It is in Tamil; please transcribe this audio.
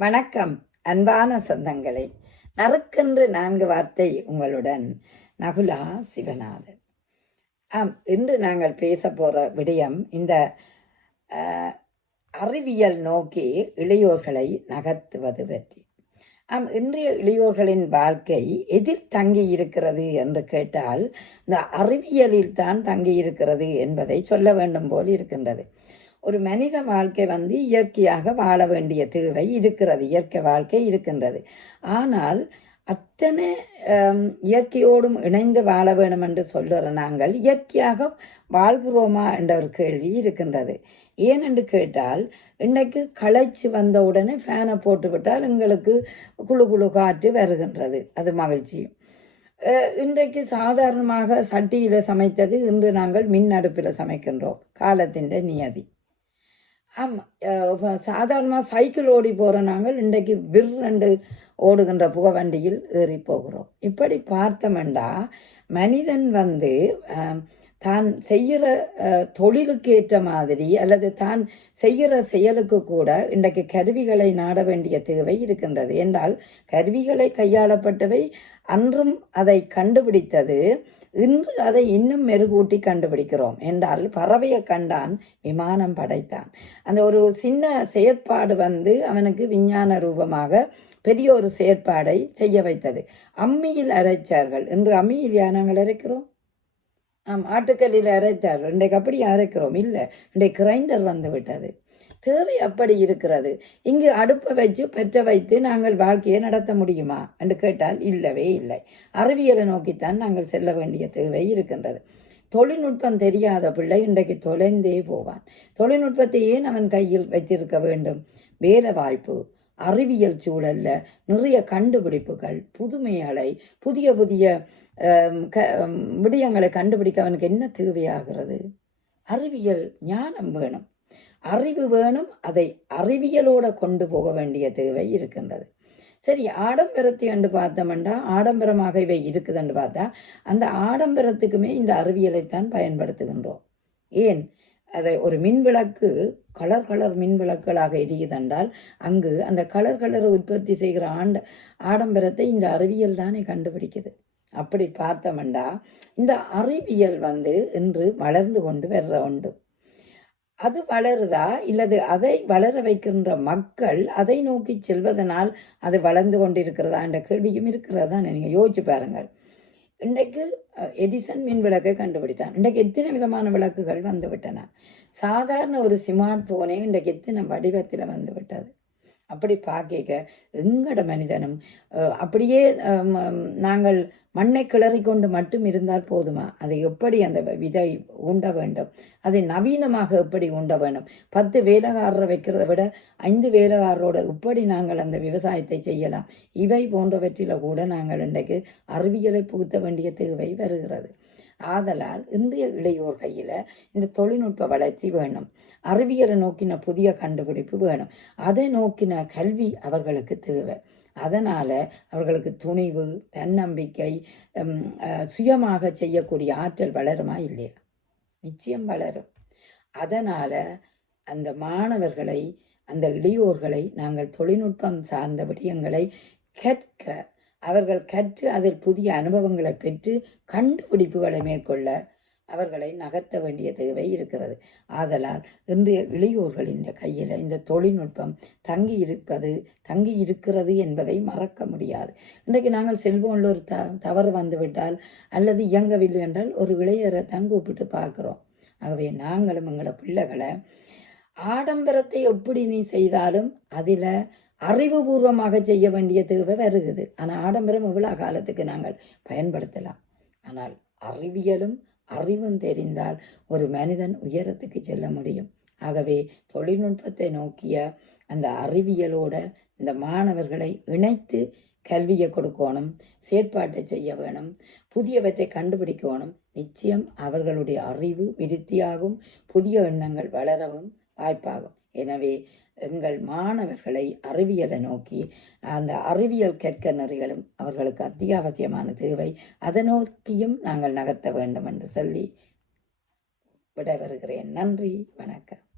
வணக்கம். அன்பான சொந்தங்களை நறுக்கென்று நான்கு வார்த்தை உங்களுடன் நகுலா சிவநாதன். ஆம் இன்று நாங்கள் பேச போகிற விடயம் இந்த அறிவியல் நோக்கி இளையோர்களை நகர்த்துவது பற்றி. ஆம் இன்றைய இளையோர்களின் வாழ்க்கை எதில் தங்கி இருக்கிறது என்று கேட்டால் இந்த அறிவியலில் தான் தங்கி இருக்கிறது என்பதை சொல்ல வேண்டும் போல் இருக்கின்றது. ஒரு மனித வாழ்க்கை வந்து இயற்கையாக வாழ வேண்டிய தேவை இருக்கிறது. இயற்கை வாழ்க்கை இருக்கின்றது. ஆனால் அத்தனை இயற்கையோடும் இணைந்து வாழ வேண்டும் என்று சொல்லுற நாங்கள் இயற்கையாக வாழ்கிறோமா என்ற ஒரு கேள்வி இருக்கின்றது. ஏனென்று கேட்டால் இன்னைக்கு களைச்சு வந்த உடனே ஃபேனை போட்டுவிட்டால் எங்களுக்கு குளு குளு காற்று வருகின்றது. அது மகிழ்ச்சி இன்றைக்கு சாதாரணமாக சட்டியில் சமைத்தது இன்று நாங்கள் மின் அடுப்பில் சமைக்கின்றோம். காலத்தின் நியதி. ஆமாம் சாதாரணமாக சைக்கிள் ஓடி போகிற நாங்கள் இன்றைக்கு விர்ரெண்டு ஓடுகின்ற புகவண்டியில் ஏறி போகிறோம். இப்படி பார்த்தோம்னா மனிதன் வந்து தான் செய்கிற தொழிலுக்கு ஏற்ற மாதிரி அல்லது தான் செய்கிற செயலுக்கு கூட இன்றைக்கு கருவிகளை நாட வேண்டிய தேவை இருக்கின்றது. என்றால் கருவிகளை கையாளப்பட்டவை அன்றும் அதை கண்டுபிடித்தது இன்று அதை இன்னும் மெருகூட்டி கண்டுபிடிக்கிறோம் என்றால் பறவையை கண்டான் விமானம் படைத்தான். அந்த ஒரு சின்ன செயற்பாடு வந்து அவனுக்கு விஞ்ஞான ரூபமாக பெரிய ஒரு செயற்பாடை செய்ய வைத்தது. அம்மியில் அரைச்சார்கள். இன்று அம்மியில் யா நாங்கள் அரைக்கிறோம்? ஆம் ஆட்டுக்கல்லில் அரைத்தார்கள். இன்றைக்கு அப்படி அரைக்கிறோம்? இல்லை. இன்றைக்கு கிரைண்டர் வந்து விட்டது. தேவை அப்படி இருக்கிறது. இங்கு அடுப்பை வச்சு பெற்ற வைத்து நாங்கள் வாழ்க்கையை நடத்த முடியுமா? என்று கேட்டால் இல்லவே இல்லை. அறிவியலை நோக்கித்தான் நாங்கள் செல்ல வேண்டிய தேவை இருக்கின்றது. தொழில்நுட்பம் தெரியாத பிள்ளை இன்றைக்கு தொலைந்தே போவான். தொழில்நுட்பத்தையே அவன் கையில் வைத்திருக்க வேண்டும்? வேலை வாய்ப்பு அறிவியல் சூழல்ல நிறைய கண்டுபிடிப்புகள் புதுமைகளை புதிய புதிய க விடயங்களை கண்டுபிடிக்க அவனுக்கு என்ன தேவையாகிறது? அறிவியல் ஞானம் வேணும். அறிவு வேணும் அதை அறிவியலோட கொண்டு போக வேண்டிய தேவை இருக்கின்றது. சரி ஆடம்பரத்தை என்று பார்த்தோம்னா ஆடம்பரமாக இவை இருக்குதுன்னு பார்த்தா அந்த ஆடம்பரத்துக்குமே இந்த அறிவியலைத்தான் பயன்படுத்துகின்றோம். ஏன்? அதை ஒரு மின் விளக்கு கலர் கலர் மின்விளக்குகளாக எரியுதென்றால் அங்கு அந்த கலர் கலர் உற்பத்தி செய்கிற ஆண்ட ஆடம்பரத்தை இந்த அறிவியல் தானே கண்டுபிடிக்குது. அப்படி பார்த்தோம்னா இந்த அறிவியல் வந்து இன்று வளர்ந்து கொண்டு வர்ற உண்டு. அது வளருதா? இல்லது அதை வளர வைக்கின்ற மக்கள் அதை நோக்கி செல்வதனால் அது வளர்ந்து கொண்டிருக்கிறதா என்ற கேள்வியும் இருக்கிறதா நீங்கள் யோசிச்சு பாருங்கள். இன்றைக்கு எடிசன் மின் விளக்கை கண்டுபிடித்தான். இன்றைக்கு எத்தனை விதமான விளக்குகள் வந்துவிட்டன? சாதாரண ஒரு ஸ்மார்ட் போனே இன்றைக்கு எத்தனை வடிவத்தில் வந்துவிட்டது? அப்படி பார்க்க எங்கட மனிதனும் அப்படியே நாங்கள் மண்ணை கிளறி கொண்டு மட்டும் இருந்தால் போதுமா? அதை எப்படி அந்த விதை ஊண்ட வேண்டும்? அதை நவீனமாக எப்படி ஊண்ட வேண்டும்? பத்து வேலைக்காரரை வைக்கிறத விட ஐந்து வேலைக்காரரோட எப்படி நாங்கள் அந்த விவசாயத்தை செய்யலாம்? இவை போன்றவற்றில கூட நாங்கள் இன்றைக்கு அறிவியலை புகுத்த வேண்டிய தேவை வருகிறது. ஆதலால் இன்றைய இளையோர் கையில் இந்த தொழில்நுட்ப வளர்ச்சி வேணும். அறிவியலை நோக்கின புதிய கண்டுபிடிப்பு வேணும். அதை நோக்கின கல்வி அவர்களுக்கு தேவை. அதனால் அவர்களுக்கு துணிவு தன்னம்பிக்கை சுயமாக செய்யக்கூடிய ஆற்றல் வளருமா இல்லையா? நிச்சயம் வளரும். அதனால் அந்த மாணவர்களை அந்த இளையோர்களை நாங்கள் தொழில்நுட்பம் சார்ந்த விடயங்களை கற்க அவர்கள் கற்று அதில் புதிய அனுபவங்களை பெற்று கண்டுபிடிப்புகளை மேற்கொள்ள அவர்களை நகர்த்த வேண்டிய தேவை இருக்கிறது. ஆதலால் இன்றைய இளையோர்களின் கையில் இந்த தொழில்நுட்பம் தங்கி இருப்பது தங்கி இருக்கிறது என்பதை மறக்க முடியாது. இன்றைக்கு நாங்கள் செல்போனில் ஒரு த தவறு வந்துவிட்டால் அல்லது இயங்கவில்லை என்றால் ஒரு இளையரை தான் கூப்பிட்டு பார்க்குறோம். ஆகவே நாங்களும் எங்களோட பிள்ளைகளை ஆடம்பரத்தை எப்படி நீ செய்தாலும் அதில் அறிவுபூர்வமாக செய்ய வேண்டிய தேவை வருகிறது. ஆனால் ஆடம்பரம் இவ்வளோ காலத்துக்கு நாங்கள் பயன்படுத்தலாம். ஆனால் அறிவியலும் அறிவும் தெரிந்தால் ஒரு மனிதன் உயரத்துக்கு செல்ல முடியும். ஆகவே தொழில்நுட்பத்தை நோக்கிய அந்த அறிவியலோட இந்த மாணவர்களை இணைத்து கல்வியை கொடுக்கணும் செயற்பாட்டை செய்ய வேணும் புதியவற்றை கண்டுபிடிக்கணும். நிச்சயம் அவர்களுடைய அறிவு விருத்தியாகும் புதிய எண்ணங்கள் வளரவும் வாய்ப்பாகும். எனவே எங்கள் மாணவர்களை அறிவியலை நோக்கி அந்த அறிவியல் கற்க நெறிகளும் அவர்களுக்கு அத்தியாவசியமான தேவை அதை நோக்கியும் நாங்கள் நகர்த்த வேண்டும் என்று சொல்லி வருகிறேன் நன்றி வணக்கம்.